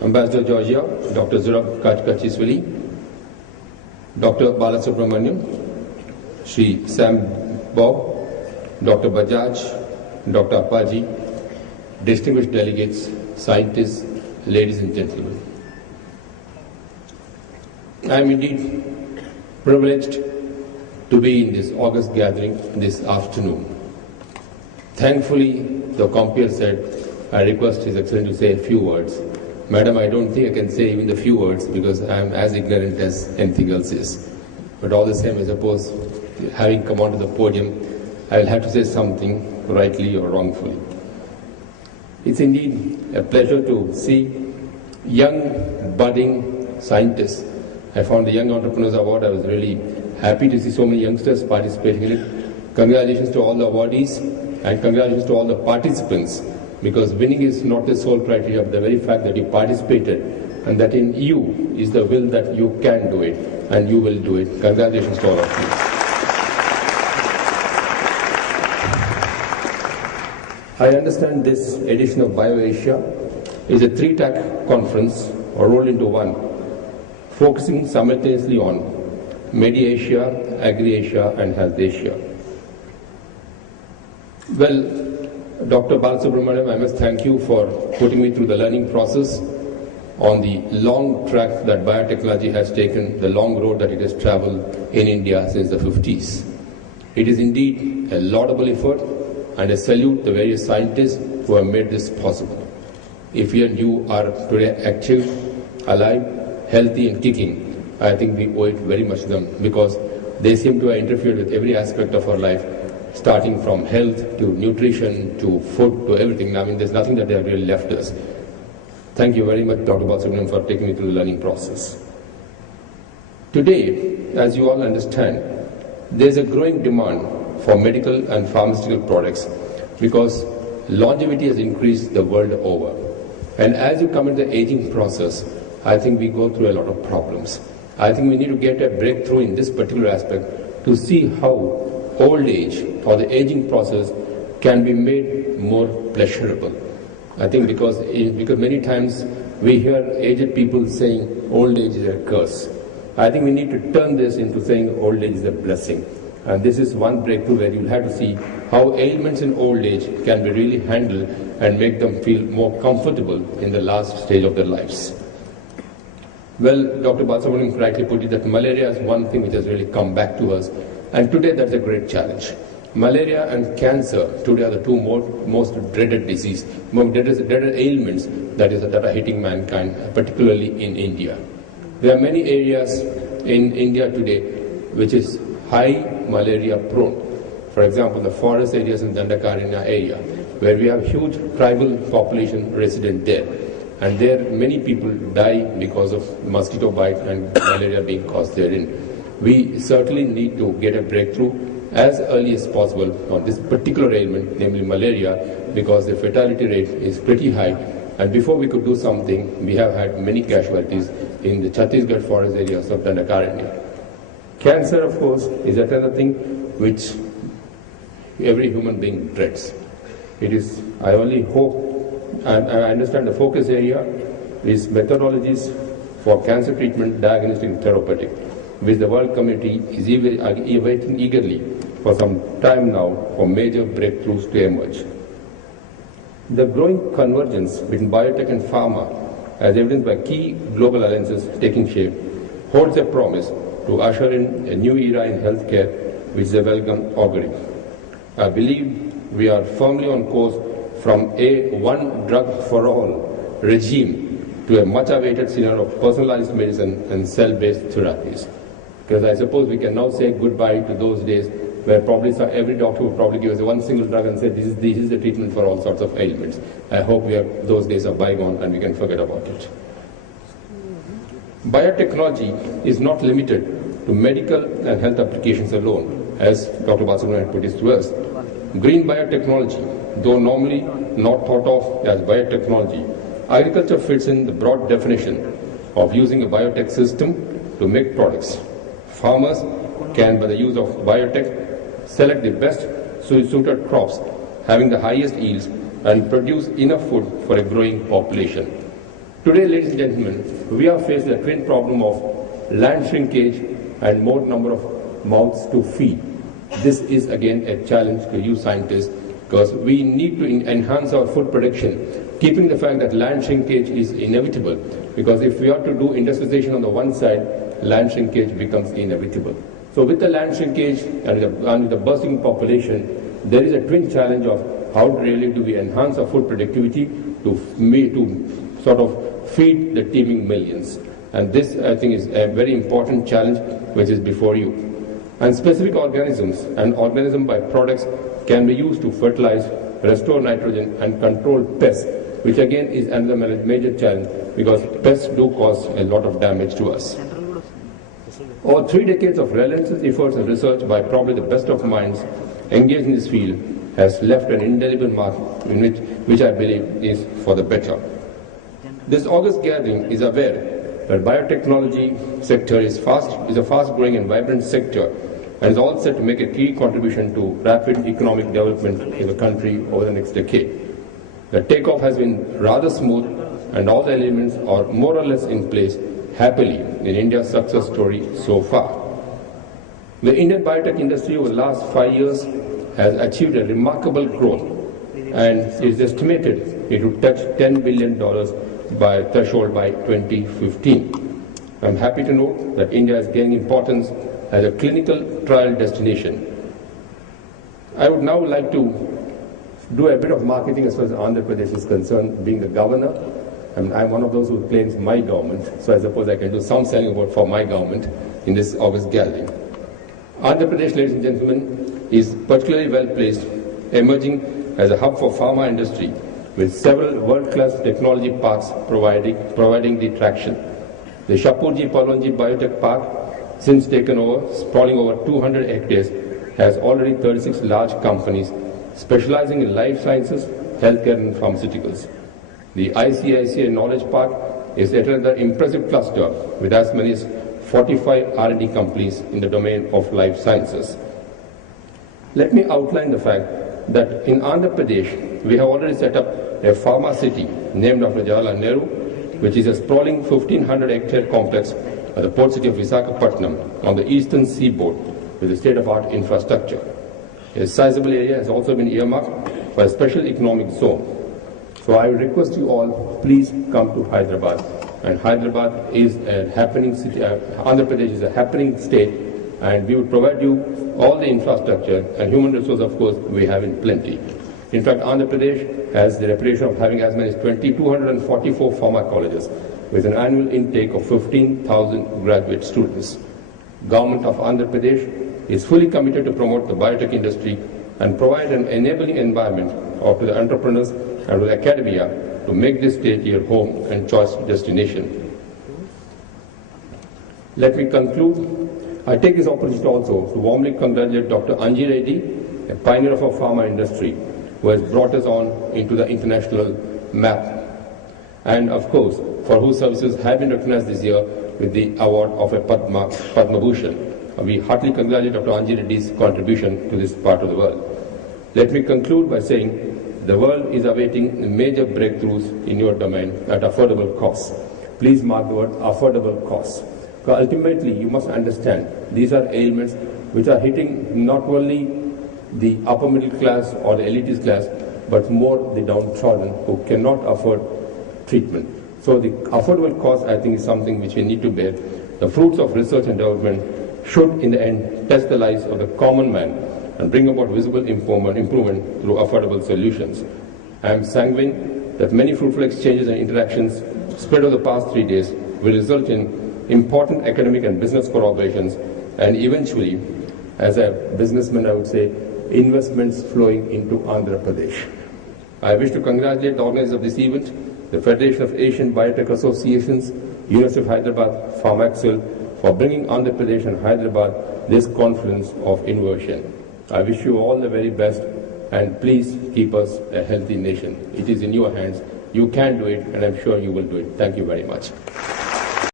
Ambassador Georgia, Dr. Zurab Kachkachiswili, Dr. Balasubramaniam, Shri Sam Bob, Dr. Bajaj, Dr. Appaji, distinguished delegates, scientists, ladies and gentlemen. I am indeed privileged to be in this august gathering this afternoon. Thankfully, the compeer said, I request His Excellency to say a few words. Madam, I don't think I can say even the few words because I am as ignorant as anything else is. But all the same, I suppose, having come onto the podium, I will have to say something rightly or wrongfully. It's indeed a pleasure to see young, budding scientists. I found the Young Entrepreneurs Award. I was really happy to see so many youngsters participating in it. Congratulations to all the awardees and congratulations to all the participants, because winning is not the sole criteria, but the very fact that you participated and that in you is the will that you can do it and you will do it. Congratulations to all of you. I understand this edition of BioAsia is a three-track conference or rolled into one, focusing simultaneously on Medi-Asia, Agri-Asia and Health Asia. Well, Dr. Balasubramaniam, I must thank you for putting me through the learning process on the long track that biotechnology has taken, the long road that it has traveled in India since the 50s. It is indeed a laudable effort, and I salute the various scientists who have made this possible. If you and you are today active, alive, healthy and kicking, I think we owe it very much to them, because they seem to have interfered with every aspect of our life, starting from health to nutrition to food to everything. I mean, there's nothing that they have really left us. Thank you very much, Dr. Balasubramaniam, for taking me through the learning process. Today, as you all understand, there's a growing demand for medical and pharmaceutical products because longevity has increased the world over. And as you come into the aging process, I think we go through a lot of problems. I think we need to get a breakthrough in this particular aspect to see how old age or the aging process can be made more pleasurable. I think because many times we hear aged people saying old age is a curse. I think we need to turn this into saying old age is a blessing. And this is one breakthrough where you'll have to see how ailments in old age can be really handled and make them feel more comfortable in the last stage of their lives. Well, Dr. Balasubramaniam rightly put it that malaria is one thing which has really come back to us. And today that's a great challenge. Malaria and cancer today are the two most dreaded diseases, most dreaded ailments that are hitting mankind, particularly in India. There are many areas in India today which is high malaria prone. For example, the forest areas in Dandakaranya area, where we have huge tribal population resident there. And there many people die because of mosquito bite and malaria being caused therein. We certainly need to get a breakthrough as early as possible on this particular ailment, namely malaria, because the fatality rate is pretty high. And before we could do something, we have had many casualties in the Chhattisgarh forest areas of Dandakaranya. Cancer, of course, is another thing which every human being dreads. It is, I only hope, and I understand the focus area is methodologies for cancer treatment, diagnostic and therapeutic, which the world community is awaiting eagerly for some time now for major breakthroughs to emerge. The growing convergence between biotech and pharma, as evidenced by key global alliances taking shape, holds a promise to usher in a new era in healthcare, which is a welcome augury. I believe we are firmly on course from a one drug for all regime to a much awaited scenario of personalized medicine and cell-based therapies. Because I suppose we can now say goodbye to those days where probably every doctor would probably give us one single drug and say this is the treatment for all sorts of ailments. I hope those days are bygone and we can forget about it. Biotechnology is not limited to medical and health applications alone, as Dr. Balasubramaniam put it to us. Green biotechnology, though normally not thought of as biotechnology, agriculture fits in the broad definition of using a biotech system to make products. Farmers can, by the use of biotech, select the best suited crops, having the highest yields, and produce enough food for a growing population. Today, ladies and gentlemen, we are faced with a twin problem of land shrinkage and more number of mouths to feed. This is again a challenge to you scientists, because we need to enhance our food production, keeping the fact that land shrinkage is inevitable, because if we are to do industrialization on the one side, land shrinkage becomes inevitable. So with the land shrinkage and the bursting population, there is a twin challenge of how really do we enhance our food productivity to sort of feed the teeming millions. And this, I think, is a very important challenge which is before you. And specific organisms and organism byproducts can be used to fertilize, restore nitrogen, and control pests, which again is another major challenge, because pests do cause a lot of damage to us. Over 3 decades of relentless efforts and research by probably the best of minds engaged in this field has left an indelible mark in which I believe is for the better. This August gathering is aware that biotechnology sector is a fast-growing and vibrant sector, and is all set to make a key contribution to rapid economic development in the country over the next decade. The takeoff has been rather smooth, and all the elements are more or less in place happily in India's success story so far. The Indian biotech industry over the last 5 years has achieved a remarkable growth, and is estimated it would touch $10 billion by threshold by 2015. I'm happy to note that India is gaining importance as a clinical trial destination. I would now like to do a bit of marketing as far as Andhra Pradesh is concerned, being the governor. And I'm one of those who claims my government, so I suppose I can do some selling about for my government in this August gathering. Andhra Pradesh, ladies and gentlemen, is particularly well placed, emerging as a hub for pharma industry, with several world-class technology parks providing the traction. The Shapurji Palonji Biotech Park, since taken over, sprawling over 200 hectares, has already 36 large companies specializing in life sciences, healthcare and pharmaceuticals. The ICICI Knowledge Park is another impressive cluster with as many as 45 R&D companies in the domain of life sciences. Let me outline the fact that in Andhra Pradesh, we have already set up a pharma city named after Jawaharlal Nehru, which is a sprawling 1,500-hectare complex at the port city of Visakhapatnam on the eastern seaboard with a state-of-the-art infrastructure. A sizable area has also been earmarked for a special economic zone. So I would request you all, please come to Hyderabad. And Hyderabad is a happening city, Andhra Pradesh is a happening state, and we will provide you all the infrastructure and human resources, of course, we have in plenty. In fact, Andhra Pradesh has the reputation of having as many as 244 pharma colleges with an annual intake of 15,000 graduate students. Government of Andhra Pradesh is fully committed to promote the biotech industry and provide an enabling environment to the entrepreneurs and to the academia to make this state your home and choice destination. Let me conclude. I take this opportunity also to warmly congratulate Dr. Anji Reddy, a pioneer of our pharma industry, who has brought us on into the international map, and of course, for whose services have been recognized this year with the award of a Padma Bhushan. We heartily congratulate Dr. Anji Reddy's contribution to this part of the world. Let me conclude by saying the world is awaiting major breakthroughs in your domain at affordable costs. Please mark the word affordable costs. Because ultimately, you must understand these are ailments which are hitting not only the upper middle class or the elitist class, but more the downtrodden who cannot afford treatment. So the affordable cost, I think, is something which we need to bear. The fruits of research and development should, in the end, test the lives of the common man and bring about visible improvement through affordable solutions. I am sanguine that many fruitful exchanges and interactions spread over the past 3 days will result in important academic and business collaborations, and eventually, as a businessman, I would say, investments flowing into Andhra Pradesh. I wish to congratulate the organizers of this event, the Federation of Asian Biotech Associations, University of Hyderabad, E.S.L, for bringing Andhra Pradesh and Hyderabad this confluence of inversion. I wish you all the very best, and please keep us a healthy nation. It is in your hands. You can do it, and I'm sure you will do it. Thank you very much.